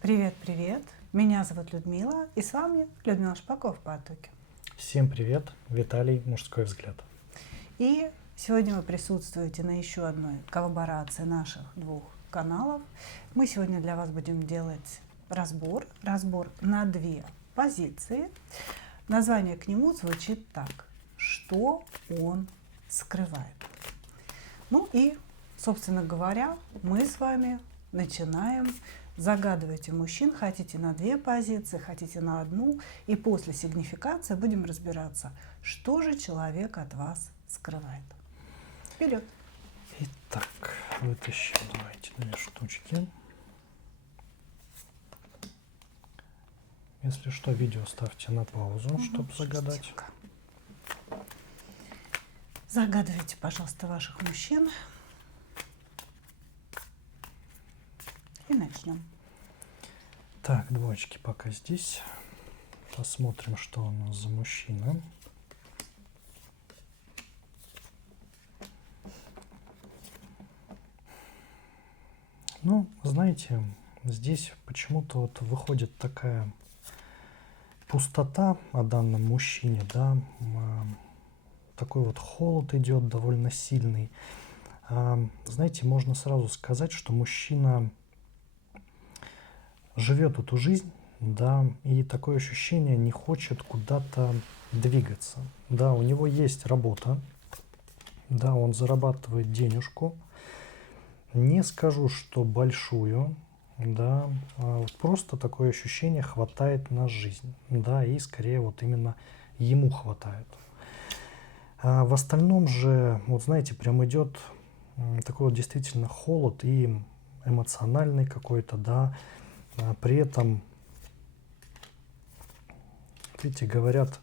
Привет-привет! Меня зовут Людмила, и с вами Людмила Шпакова в потоке. Всем привет! Виталий, «Мужской взгляд». И сегодня вы присутствуете на еще одной коллаборации наших двух каналов. Мы сегодня для вас будем делать разбор на две позиции. Название к нему звучит так: что он скрывает. Ну и, собственно говоря, мы с вами начинаем. Загадывайте мужчин, хотите на две позиции, хотите на одну, и после сигнификации будем разбираться, что же человек от вас скрывает. Вперед! Итак, вытащим, давайте, две штучки. Если что, видео ставьте на паузу, чтобы загадать. Шестилка. Загадывайте, пожалуйста, ваших мужчин. И начнем. Так, двоечки пока здесь. Посмотрим, что у нас за мужчина. Ну, знаете, здесь почему-то вот выходит такая пустота о данном мужчине, да, такой вот холод идет довольно сильный. Знаете, можно сразу сказать, что мужчина живет эту жизнь, да, и такое ощущение, не хочет куда-то двигаться. Да, у него есть работа, да, он зарабатывает денежку. Не скажу, что большую, да, вот просто такое ощущение, хватает на жизнь, да, и скорее вот именно ему хватает. А в остальном же, вот знаете, прям идет такой вот действительно холод и эмоциональный какой-то, да. При этом, видите, говорят,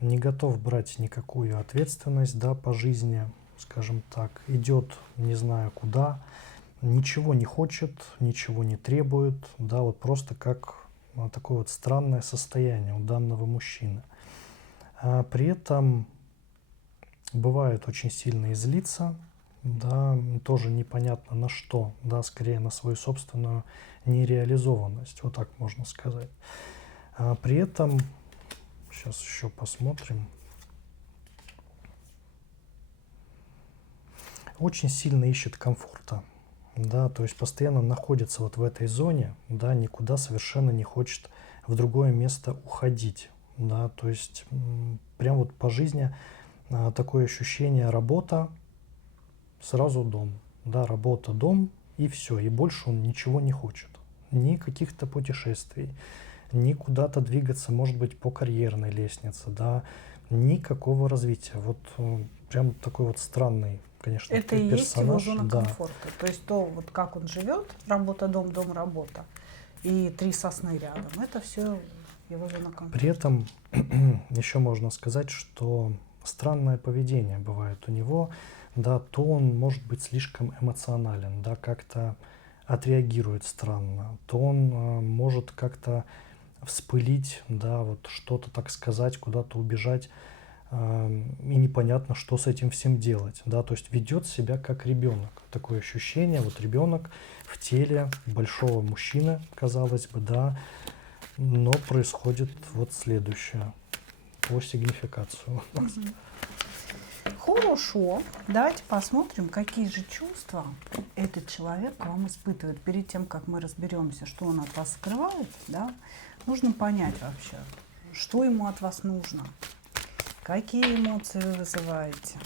не готов брать никакую ответственность, да, по жизни, скажем так, идет не знаю куда, ничего не хочет, ничего не требует, да, вот просто как такое вот странное состояние у данного мужчины. А при этом бывает очень сильно и злится, да, тоже непонятно на что, да, скорее на свою собственную нереализованность, вот так можно сказать. А при этом, сейчас еще посмотрим, очень сильно ищет комфорта, да, то есть постоянно находится вот в этой зоне, да, никуда совершенно не хочет в другое место уходить, да, то есть прям вот по жизни такое ощущение: работа, сразу дом, да, работа, дом, и все, и больше он ничего не хочет, ни каких-то путешествий, ни куда-то двигаться, может быть, по карьерной лестнице, да, никакого развития. Вот прям такой вот странный, конечно, Это и есть его персонаж, зона да. комфорта. То есть то, вот как он живет, работа, дом, дом, работа, и три сосны рядом, это все его зона комфорта. При этом еще можно сказать, что странное поведение бывает у него, да, то он может быть слишком эмоционален, да, как-то отреагирует странно, то он может как-то вспылить, да, вот что-то так сказать, куда-то убежать, и непонятно, что с этим всем делать, да, то есть ведет себя как ребенок, такое ощущение, вот ребенок в теле большого мужчины, казалось бы, да, но происходит вот следующее по сигнификацию. Хорошо, давайте посмотрим, какие же чувства этот человек к вам испытывает. Перед тем, как мы разберемся, что он от вас скрывает, да, нужно понять вообще, что ему от вас нужно, какие эмоции вы вызываете.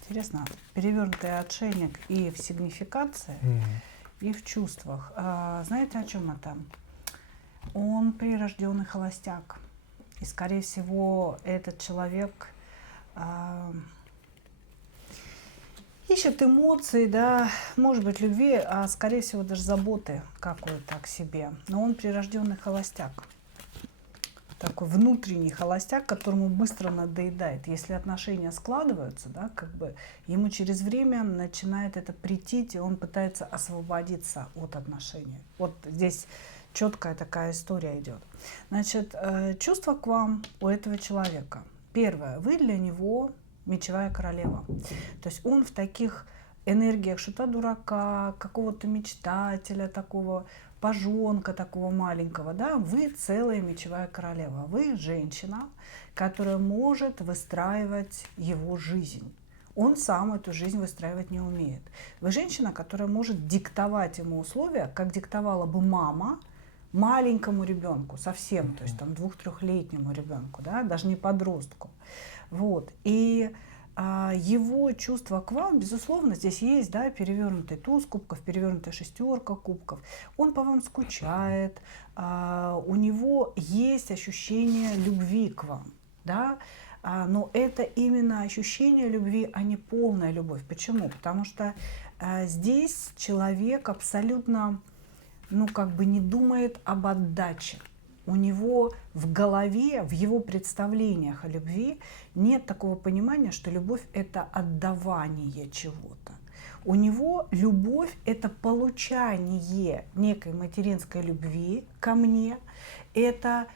Интересно, перевернутый отшельник и в сигнификации, и в чувствах. Знаете, о чем это? Он прирожденный холостяк. И, скорее всего, этот человек ищет эмоции, да, может быть, любви, а, скорее всего, даже заботы какой-то к себе. Но он прирожденный холостяк. Такой внутренний холостяк, которому быстро надоедает. Если отношения складываются, да, как бы ему через время начинает это претить, и он пытается освободиться от отношений. Вот здесь четкая такая история идет. Значит, чувство к вам у этого человека. Первое, вы для него мечевая королева. То есть он в таких энергия шута-дурака, какого-то мечтателя такого, пажонка такого маленького, да, вы целая мечевая королева. Вы женщина, которая может выстраивать его жизнь. Он сам эту жизнь выстраивать не умеет. Вы женщина, которая может диктовать ему условия, как диктовала бы мама маленькому ребенку, совсем, то есть там 2-3-летнему ребенку, да, даже не подростку. Вот. И его чувство к вам, безусловно, здесь есть, да, перевернутый туз кубков, перевернутая шестерка кубков. Он по вам скучает, у него есть ощущение любви к вам, да, но это именно ощущение любви, а не полная любовь. Почему? Потому что здесь человек абсолютно, ну, как бы не думает об отдаче. У него в голове, в его представлениях о любви нет такого понимания, что любовь – это отдавание чего-то. У него любовь – это получание некой материнской любви ко мне, это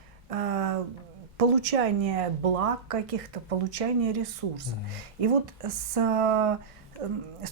получание благ каких-то, получание ресурсов. И вот с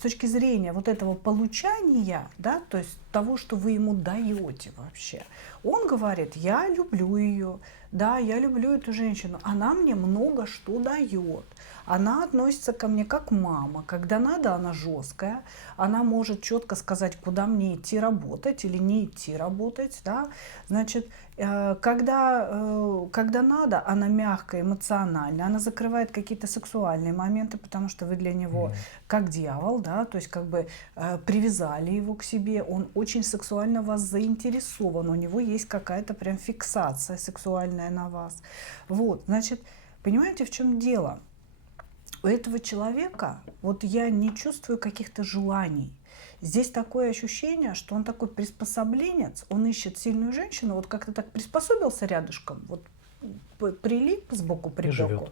точки зрения вот этого получания, да, то есть того, что вы ему даете вообще, он говорит: я люблю ее, да, я люблю эту женщину, она мне много что дает, она относится ко мне как мама, когда надо, она жесткая, она может четко сказать, куда мне идти работать или не идти работать, да, значит, когда надо, она мягкая, эмоциональная, она закрывает какие-то сексуальные моменты, потому что вы для него как дьявол, да, то есть как бы привязали его к себе, он очень сексуально в вас заинтересован, у него есть какая-то прям фиксация сексуальная на вас. Вот, значит, понимаете, в чем дело? У этого человека вот я не чувствую каких-то желаний. Здесь такое ощущение, что он такой приспособленец, он ищет сильную женщину, вот как-то так приспособился рядышком, вот прилип сбоку припеку.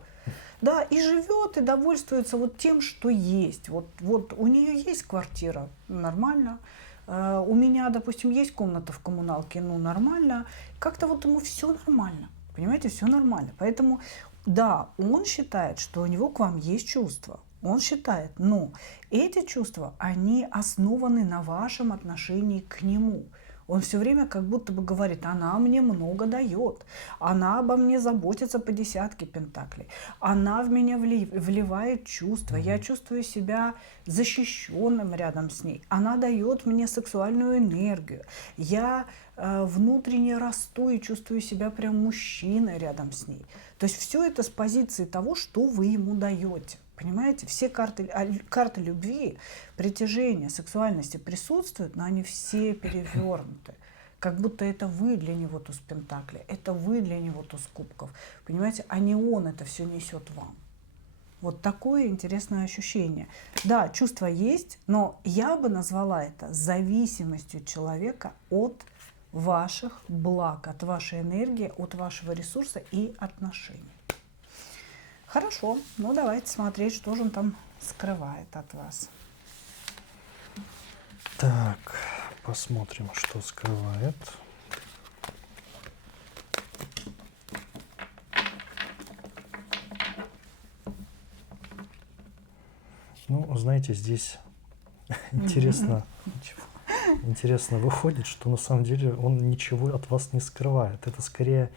Да, и живет, и довольствуется вот тем, что есть. Вот у нее есть квартира, нормально. У меня, допустим, есть комната в коммуналке, ну нормально. Как-то вот ему все нормально. Понимаете, все нормально. Поэтому, да, он считает, что у него к вам есть чувства. Он считает, но эти чувства, они основаны на вашем отношении к нему. Он все время как будто бы говорит: она мне много дает, она обо мне заботится по 10 пентаклей, она в меня вливает чувства, я чувствую себя защищенным рядом с ней, она дает мне сексуальную энергию, я внутренне расту и чувствую себя прям мужчиной рядом с ней. То есть все это с позиции того, что вы ему даете. Понимаете, все карты любви, притяжения, сексуальности присутствуют, но они все перевернуты. Как будто это вы для него туз пентаклей, это вы для него туз кубков. Понимаете, а не он это все несет вам. Вот такое интересное ощущение. Да, чувства есть, но я бы назвала это зависимостью человека от ваших благ, от вашей энергии, от вашего ресурса и отношений. Хорошо, ну давайте смотреть, что же он там скрывает от вас. Так, посмотрим, что скрывает. Ну, знаете, здесь интересно выходит, что на самом деле он ничего от вас не скрывает. Это скорее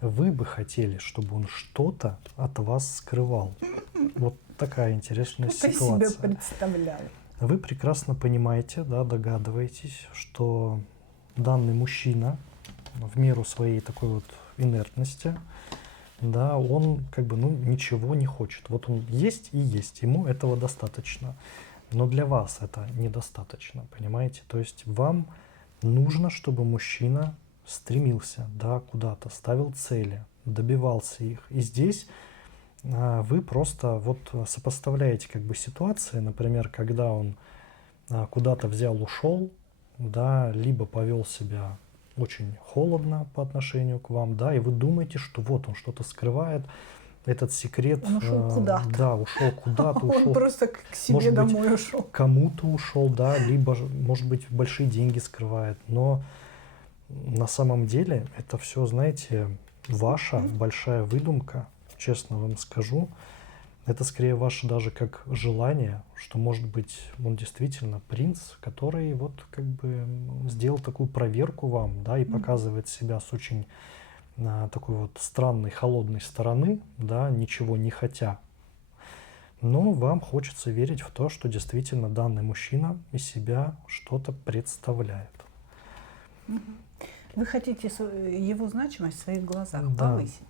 вы бы хотели, чтобы он что-то от вас скрывал. Вот такая интересная ситуация. Я себе представляю. Вы прекрасно понимаете, да, догадываетесь, что данный мужчина в меру своей такой вот инертности, да, он как бы, ну, ничего не хочет. Вот он есть и есть, ему этого достаточно. Но для вас это недостаточно, понимаете? То есть вам нужно, чтобы мужчина стремился, да, куда-то, ставил цели, добивался их. И здесь вы просто вот сопоставляете как бы ситуации, например, когда он куда-то взял, ушел, да, либо повел себя очень холодно по отношению к вам, да, и вы думаете, что вот он что-то скрывает, этот секрет. Он ушел куда-то. Да, ушел куда-то. Он просто к себе домой ушел. Кому-то ушел, да, либо, может быть, большие деньги скрывает. Но на самом деле это все, знаете, ваша большая выдумка, честно вам скажу. Это скорее ваше даже как желание, что, может быть, он действительно принц, который вот как бы сделал такую проверку вам, да, и показывает себя с очень такой вот странной, холодной стороны, да, ничего не хотя. Но вам хочется верить в то, что действительно данный мужчина из себя что-то представляет. Вы хотите его значимость в своих глазах Да, повысить.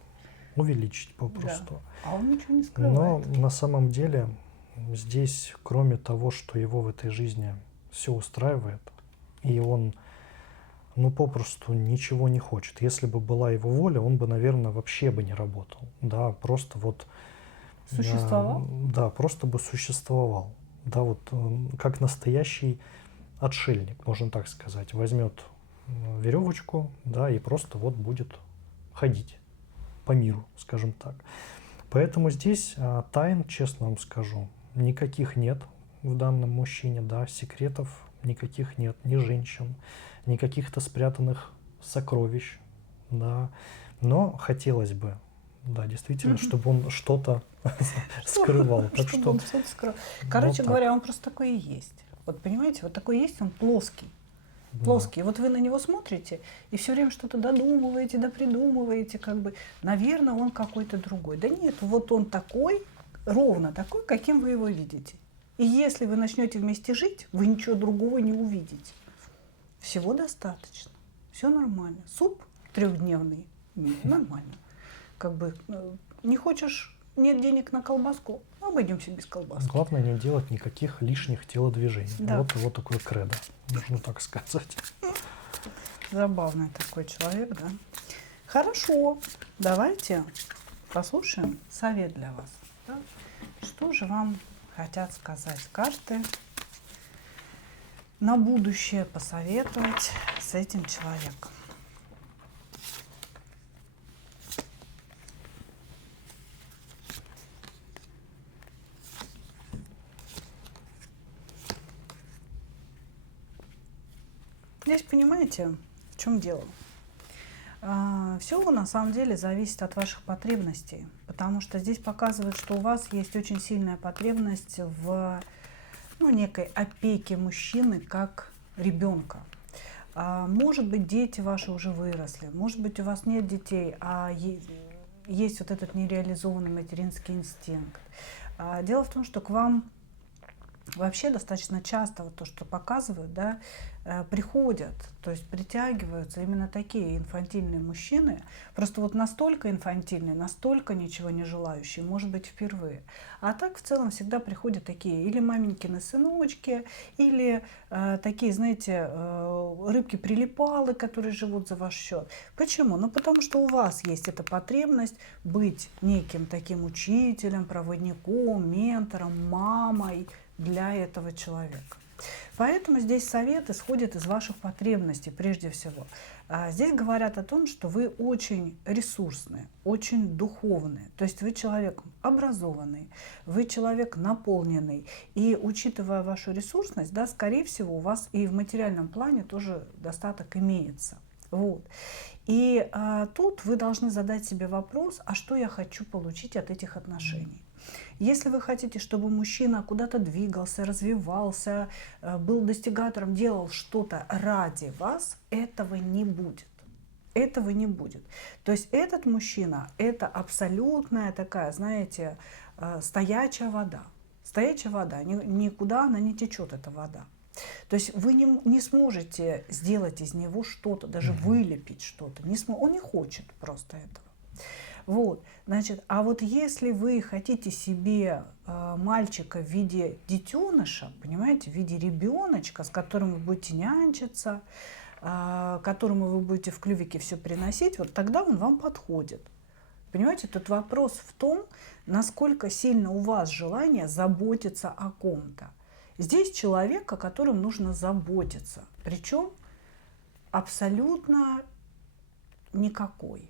увеличить Да. попросту. А он ничего не Но скрывает. на самом деле здесь, кроме того, что его в этой жизни все устраивает, и он, ну, попросту ничего не хочет. Если бы была его воля, он бы, наверное, вообще бы не работал. Да, просто вот... Существовал? Да, просто бы существовал. Да, вот как настоящий отшельник, можно так сказать. Возьмет веревочку, да, и просто вот будет ходить по миру, скажем так. Поэтому здесь тайн, честно вам скажу, никаких нет в данном мужчине, да, секретов никаких нет, ни женщин, ни каких-то спрятанных сокровищ, да. Но хотелось бы, да, действительно, чтобы он что-то скрывал. Так Чтобы что он что-то скрывал. Короче так. говоря, он просто такой и есть. Вот понимаете, вот такой есть, он плоский. Да. Плоский. Вот вы на него смотрите и все время что-то додумываете, допридумываете, как бы, наверное, он какой-то другой. Да нет, вот он такой, ровно такой, каким вы его видите. И если вы начнете вместе жить, вы ничего другого не увидите. Всего достаточно. Все нормально. Суп трехдневный, нормально. Как бы не хочешь, нет денег на колбаску, обойдемся без колбаски. Главное не делать никаких лишних телодвижений. Да. Вот такое кредо, можно так сказать. Забавный такой человек, да? Хорошо, давайте послушаем совет для вас. Да? Что же вам хотят сказать карты на будущее, посоветовать с этим человеком? Здесь понимаете, в чем дело? Все на самом деле зависит от ваших потребностей, потому что здесь показывает, что у вас есть очень сильная потребность в некой опеке мужчины как ребенка. Может быть, дети ваши уже выросли, может быть, у вас нет детей, а есть вот этот нереализованный материнский инстинкт. Дело в том, что к вам вообще достаточно часто, вот то, что показывают, да, приходят, то есть притягиваются именно такие инфантильные мужчины, просто вот настолько инфантильные, настолько ничего не желающие, может быть, впервые. А так в целом всегда приходят такие или маменькины сыночки, или такие, знаете, рыбки-прилипалы, которые живут за ваш счет. Почему? Ну, потому что у вас есть эта потребность быть неким таким учителем, проводником, ментором, мамой для этого человека. Поэтому здесь совет исходит из ваших потребностей прежде всего. Здесь говорят о том, что вы очень ресурсные, очень духовные. То есть вы человек образованный, вы человек наполненный. И учитывая вашу ресурсность, да, скорее всего, у вас и в материальном плане тоже достаток имеется. Вот. И тут вы должны задать себе вопрос, а что я хочу получить от этих отношений? Если вы хотите, чтобы мужчина куда-то двигался, развивался, был достигатором, делал что-то ради вас, этого не будет. Этого не будет. То есть этот мужчина – это абсолютная такая, знаете, стоячая вода. Стоячая вода, никуда она не течет, эта вода. То есть вы не сможете сделать из него что-то, даже вылепить что-то. Он не хочет просто этого. Вот, значит, а вот если вы хотите себе мальчика в виде детеныша, понимаете, в виде ребеночка, с которым вы будете нянчиться, которому вы будете в клювике все приносить, вот тогда он вам подходит. Понимаете, тут вопрос в том, насколько сильно у вас желание заботиться о ком-то. Здесь человек, о котором нужно заботиться, причем абсолютно никакой.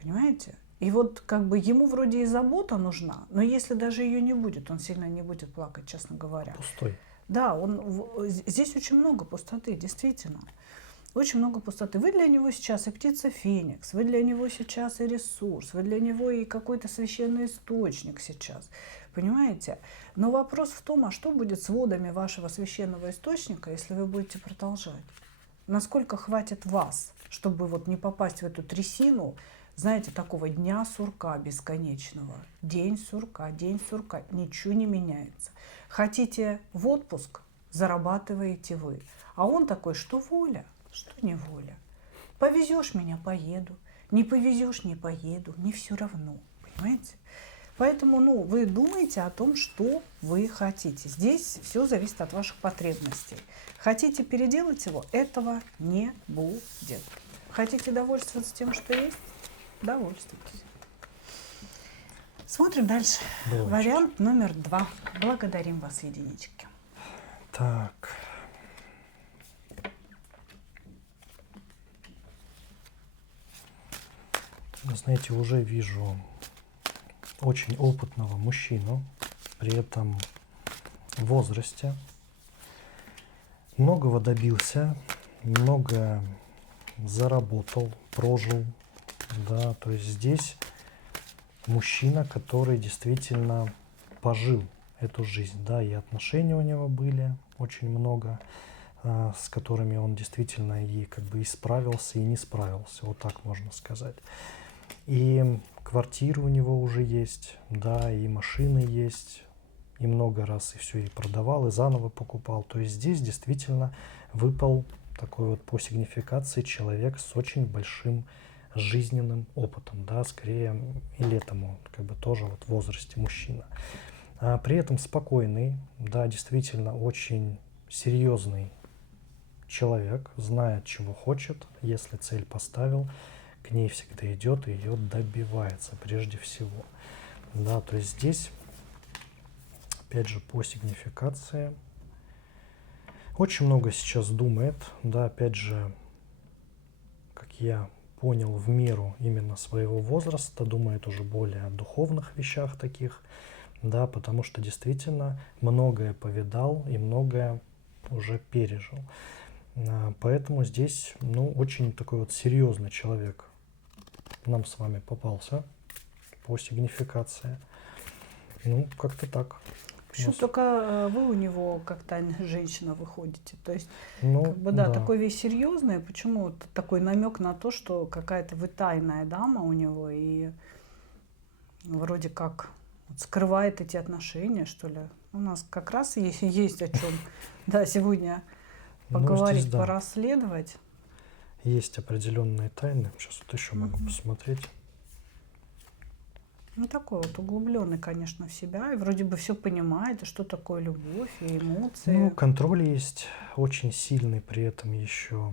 Понимаете? И вот как бы ему вроде и забота нужна, но если даже ее не будет, он сильно не будет плакать, честно говоря. Пустой. Да, здесь очень много пустоты, действительно. очень много пустоты. Вы для него сейчас и птица Феникс, вы для него сейчас и ресурс, вы для него и какой-то священный источник сейчас. Понимаете? Но вопрос в том, а что будет с водами вашего священного источника, если вы будете продолжать? Насколько хватит вас, чтобы вот не попасть в эту трясину, знаете, такого дня сурка бесконечного. День сурка, ничего не меняется. Хотите в отпуск, зарабатываете вы. А он такой, что воля, что не воля. Повезешь меня, поеду. Не повезешь, не поеду. Мне все равно. Понимаете? Поэтому, вы думаете о том, что вы хотите. Здесь все зависит от ваших потребностей. Хотите переделать его, этого не будет. Хотите довольствоваться тем, что есть? Довольствуйтесь. Смотрим дальше. Давайте. Вариант номер 2. Благодарим вас, единички. Так. Знаете, уже вижу очень опытного мужчину, при этом в возрасте. Многого добился, много заработал, прожил. Да, то есть здесь мужчина, который действительно пожил эту жизнь. Да, и отношения у него были очень много, с которыми он действительно и как бы и справился, и не справился. Вот так можно сказать. И квартира у него уже есть, да, и машины есть, и много раз и все и продавал, и заново покупал. То есть здесь действительно выпал такой вот по сигнификации человек с очень большим жизненным опытом, да, скорее и летому, как бы тоже вот в возрасте мужчина. А при этом спокойный, да, действительно очень серьезный человек, знает, чего хочет, если цель поставил, к ней всегда идет и ее добивается прежде всего. Да, то есть здесь, опять же, по сигнификации, очень много сейчас думает, да, опять же, как я понял, в меру именно своего возраста, думает уже более о духовных вещах таких, да, потому что действительно многое повидал и многое уже пережил. Поэтому здесь, очень такой вот серьезный человек нам с вами попался по сигнификации. Как-то так. Почему только вы у него как тайная женщина выходите? То есть, да. такой весь серьезный. Почему такой намек на то, что какая-то вы тайная дама у него и вроде как скрывает эти отношения, что ли? У нас как раз есть о чем, да, сегодня поговорить, здесь, да, порасследовать. Есть определенные тайны. Сейчас вот еще могу посмотреть. Такой вот углубленный, конечно, в себя. И вроде бы все понимает, что такое любовь и эмоции. Контроль есть очень сильный при этом еще.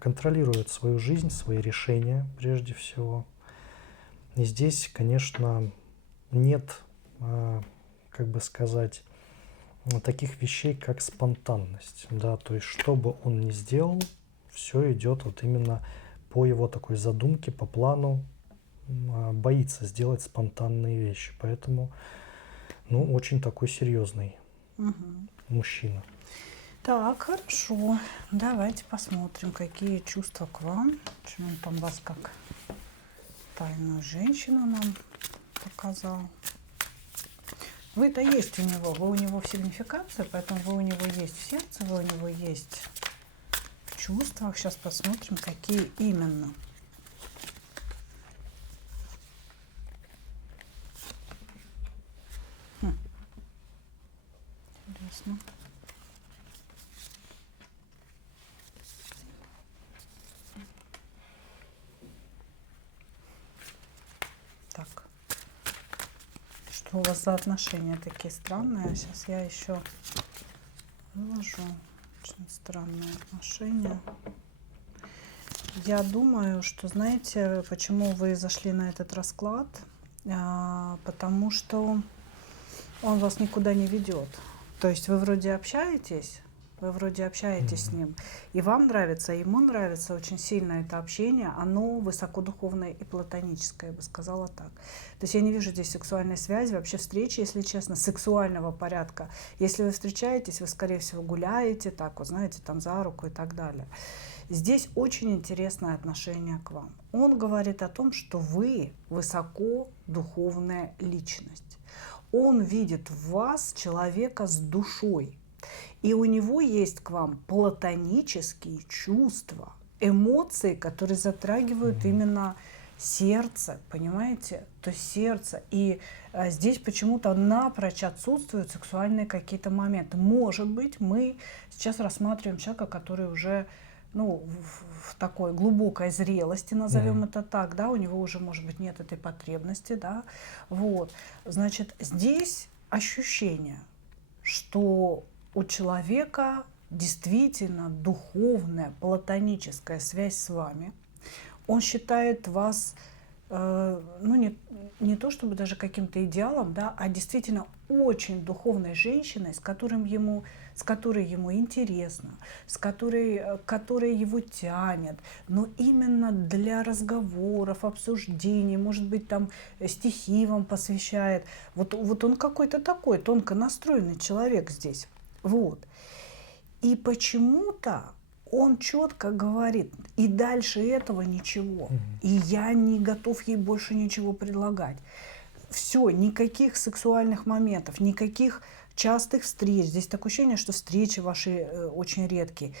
Контролирует свою жизнь, свои решения прежде всего. И здесь, конечно, нет, как бы сказать, таких вещей, как спонтанность. Да? То есть, что бы он ни сделал, все идет вот именно по его такой задумке, по плану, боится сделать спонтанные вещи. Поэтому, очень такой серьезный мужчина. Так, хорошо. Давайте посмотрим, какие чувства к вам. Почему он там вас как тайную женщину нам показал. Вы-то есть у него, вы у него в сигнификации, поэтому вы у него есть в сердце, вы у него есть в чувствах. Сейчас посмотрим, какие именно. Интересно. Так. Что у вас за отношения такие странные? Сейчас я еще выложу. Очень странные отношения. Я думаю, что, знаете, почему вы зашли на этот расклад? Потому что он вас никуда не ведет. То есть вы вроде общаетесь с ним, и вам нравится, и ему нравится очень сильно это общение, оно высокодуховное и платоническое, я бы сказала так. То есть я не вижу здесь сексуальной связи, вообще встречи, если честно, сексуального порядка. Если вы встречаетесь, вы, скорее всего, гуляете, так вот, знаете, там за руку и так далее. Здесь очень интересное отношение к вам. Он говорит о том, что вы высоко духовная личность. Он видит в вас человека с душой. И у него есть к вам платонические чувства, эмоции, которые затрагивают именно сердце, понимаете? То есть сердце. И здесь почему-то напрочь отсутствуют сексуальные какие-то моменты. Может быть, мы сейчас рассматриваем человека, который уже в такой глубокой зрелости, назовем это так, да, у него уже, может быть, нет этой потребности, да, вот. Значит, здесь ощущение, что у человека действительно духовная, платоническая связь с вами. Он считает вас, не то чтобы даже каким-то идеалом, да, а действительно очень духовной женщиной, с которой ему интересно, которая его тянет, но именно для разговоров, обсуждений, может быть, там стихи вам посвящает. Вот он какой-то такой тонко настроенный человек здесь. Вот. И почему-то он четко говорит, и дальше этого ничего. И я не готов ей больше ничего предлагать. Все, никаких сексуальных моментов, никаких частых встреч. Здесь такое ощущение, что встречи ваши очень редкие.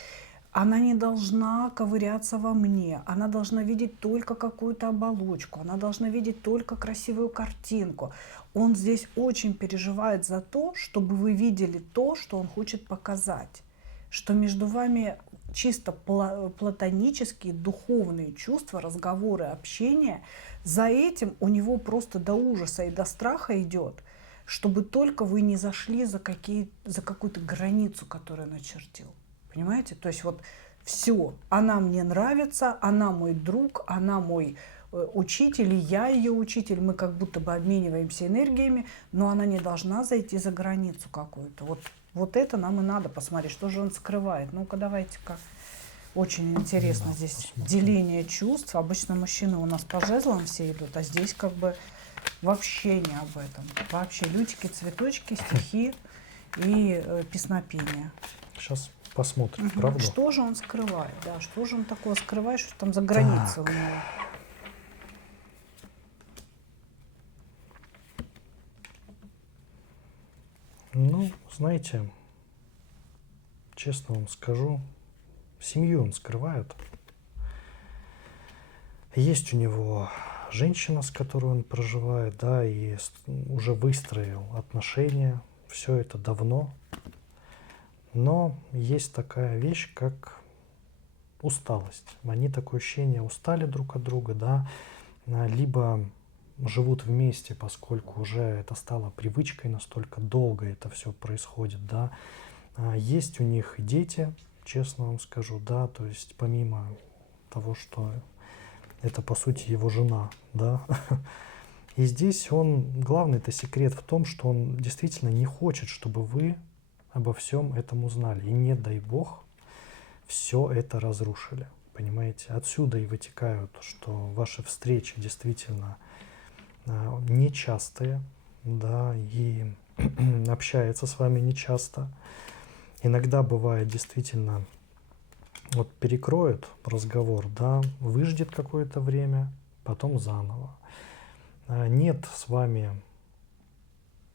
Она не должна ковыряться во мне, она должна видеть только какую-то оболочку, она должна видеть только красивую картинку. Он здесь очень переживает за то, чтобы вы видели то, что он хочет показать. Что между вами чисто платонические, духовные чувства, разговоры, общение. За этим у него просто до ужаса и до страха идет, чтобы только вы не зашли за какую-то границу, которую начертил. Понимаете? То есть вот все, она мне нравится, она мой друг, она мой учитель, и я ее учитель, мы как будто бы обмениваемся энергиями, но она не должна зайти за границу какую-то. Вот это нам и надо посмотреть, что же он скрывает. Ну-ка, давайте-ка. Очень интересно здесь деление чувств. Обычно мужчины у нас по жезлам все идут, а здесь как бы вообще не об этом. Вообще лютики, цветочки, стихи и песнопения. Сейчас посмотрим, правда? Что же он скрывает? Да, что же он такое скрывает, что там за границей у него? Ну, знаете, честно вам скажу, семью он скрывает. Есть у него женщина, с которой он проживает, да, и уже выстроил отношения. Все это давно. Но есть такая вещь, как усталость. Они такое ощущение устали друг от друга, да, либо живут вместе, поскольку уже это стало привычкой, настолько долго это все происходит, да. Есть у них и дети, честно вам скажу, да, то есть помимо того, что это по сути его жена, да. И здесь главный-то секрет в том, что он действительно не хочет, чтобы вы обо всем этом узнали. И не дай бог все это разрушили. Понимаете? Отсюда и вытекают, что ваши встречи действительно нечастые, да, и общается с вами нечасто. Иногда бывает действительно, вот перекроет разговор, да, выждет какое-то время, потом заново. Нет с вами,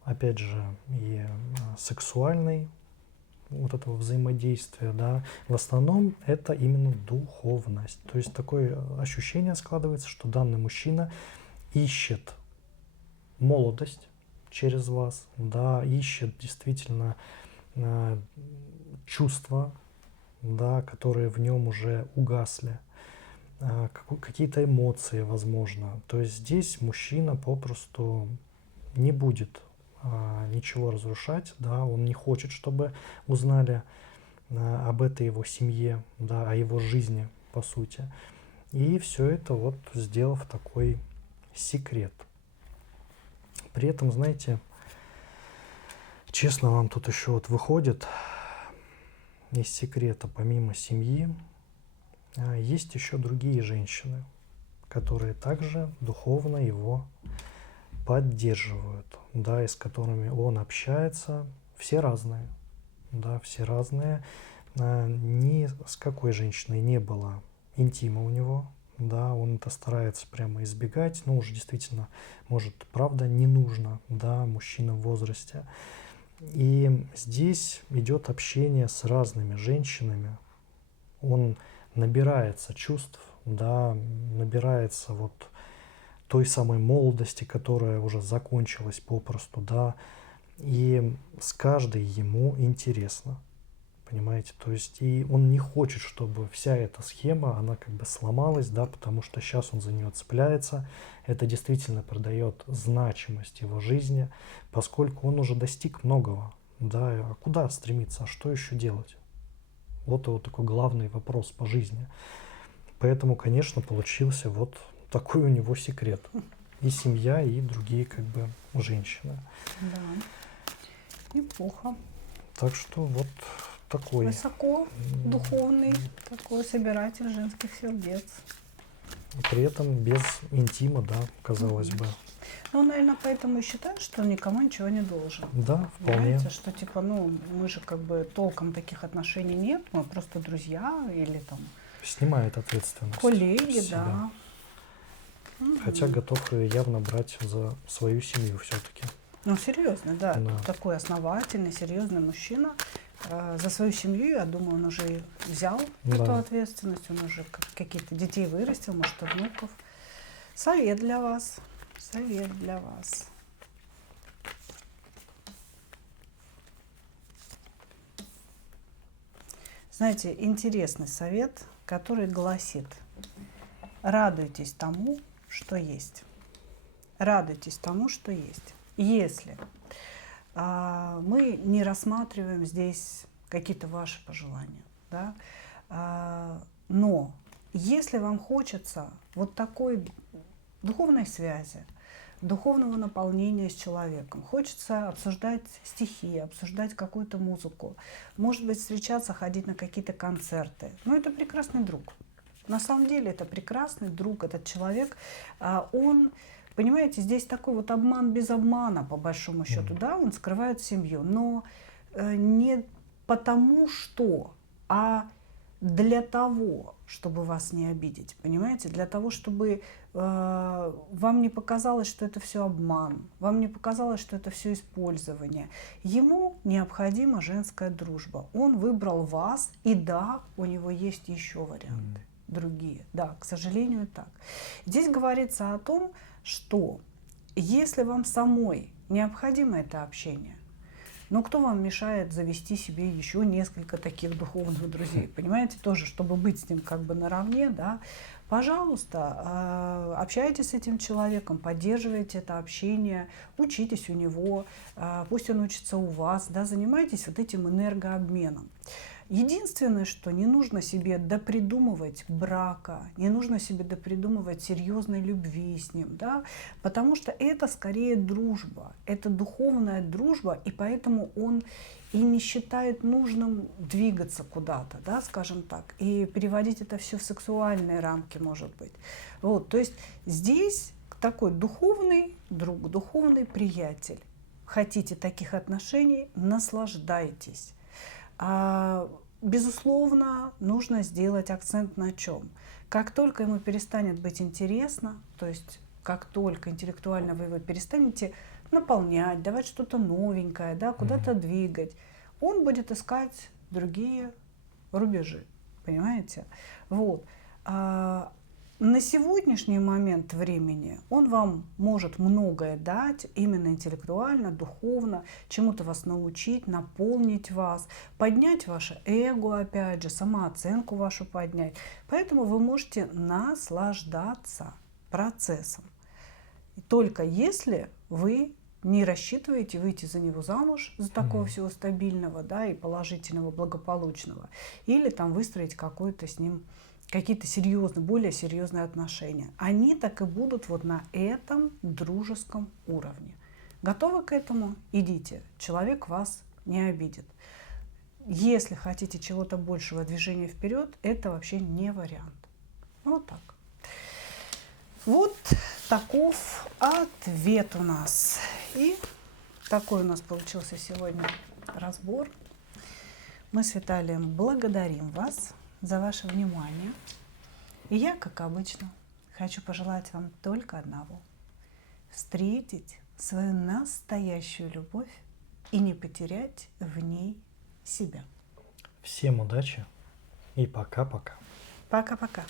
опять же, и сексуальной вот этого взаимодействия, да, в основном это именно духовность. То есть такое ощущение складывается, что данный мужчина ищет молодость через вас, да, ищет действительно чувства, да, которые в нем уже угасли, какие-то эмоции, возможно. То есть здесь мужчина попросту не будет ничего разрушать, да, он не хочет, чтобы узнали об этой его семье, да, о его жизни, по сути. И все это вот сделав такой секрет. При этом, знаете, честно вам тут еще вот выходит из секрета, помимо семьи, есть еще другие женщины, которые также духовно его поддерживают, да, и с которыми он общается. Все разные, да, все разные. Ни с какой женщиной не было интима у него, да, он это старается прямо избегать, но уже действительно, может, правда, не нужно, да, мужчина в возрасте. И здесь идет общение с разными женщинами, он набирается чувств, да, набирается вот той самой молодости, которая уже закончилась попросту, да, и с каждой ему интересно, понимаете, то есть и он не хочет, чтобы вся эта схема, она как бы сломалась, да, потому что сейчас он за нее цепляется, это действительно придает значимость его жизни, поскольку он уже достиг многого, да, а куда стремиться, а что еще делать? Вот такой главный вопрос по жизни. Поэтому, конечно, получился вот такой у него секрет. И семья, и другие как бы женщины. Да, неплохо. Так что вот такой. Высоко духовный такой собиратель женских сердец. При этом без интима, да, казалось бы. Ну, наверное, поэтому и считают, что он никому ничего не должен. Да, вполне. Понимаете, что типа, ну, мы же как бы толком таких отношений нет, мы просто друзья или там Снимает ответственность. коллеги, с себя. да. Хотя готов явно брать за свою семью все-таки. Ну, серьезно, да. Да. Такой основательный, серьезный мужчина. За свою семью, я думаю, он уже взял эту Да. ответственность, он уже каких-то детей вырастил, может, и внуков. Совет для вас. Совет для вас. Знаете, интересный совет, который гласит: радуйтесь тому, что есть. Радуйтесь тому, что есть. Если мы не рассматриваем здесь какие-то ваши пожелания, да, но если вам хочется вот такой духовной связи, духовного наполнения с человеком, хочется обсуждать стихи, обсуждать какую-то музыку, может быть, встречаться, ходить на какие-то концерты, ну, это прекрасный друг. На самом деле это прекрасный друг, этот человек, он... Понимаете, здесь такой вот обман без обмана, по большому счету, да, он скрывает семью, но не потому что, а для того, чтобы вас не обидеть, понимаете, для того, чтобы вам не показалось, что это все обман, вам не показалось, что это все использование. Ему необходима женская дружба, он выбрал вас, и да, у него есть еще варианты. Другие. Да, к сожалению, так. Здесь говорится о том, что если вам самой необходимо это общение, но кто вам мешает завести себе еще несколько таких духовных друзей, понимаете, тоже, чтобы быть с ним как бы наравне, да, пожалуйста, общайтесь с этим человеком, поддерживайте это общение, учитесь у него, пусть он учится у вас, да, занимайтесь вот этим энергообменом. Единственное, что не нужно себе допридумывать брака, не нужно себе допридумывать серьезной любви с ним, да, потому что это скорее дружба, это духовная дружба, и поэтому он и не считает нужным двигаться куда-то, да, скажем так, и переводить это все в сексуальные рамки, может быть. Вот, то есть здесь такой духовный друг, духовный приятель. Хотите таких отношений, наслаждайтесь. Безусловно, нужно сделать акцент на чем? Как только ему перестанет быть интересно, то есть как только интеллектуально вы его перестанете наполнять, давать что-то новенькое, да, куда-то двигать, он будет искать другие рубежи, понимаете? Вот. На сегодняшний момент времени он вам может многое дать, именно интеллектуально, духовно, чему-то вас научить, наполнить вас, поднять ваше эго, опять же, самооценку вашу поднять. Поэтому вы можете наслаждаться процессом. Только если вы не рассчитываете выйти за него замуж, за такого всего стабильного, да, и положительного, благополучного, или там выстроить какой-то с ним какие-то серьезные, более серьезные отношения. Они так и будут вот на этом дружеском уровне. Готовы к этому? Идите. Человек вас не обидит. Если хотите чего-то большего, движения вперед, это вообще не вариант. Вот так. Вот таков ответ у нас. И такой у нас получился сегодня разбор. Мы с Виталием благодарим вас за ваше внимание. И я, как обычно, хочу пожелать вам только одного: встретить свою настоящую любовь и не потерять в ней себя. Всем удачи и пока-пока. Пока-пока.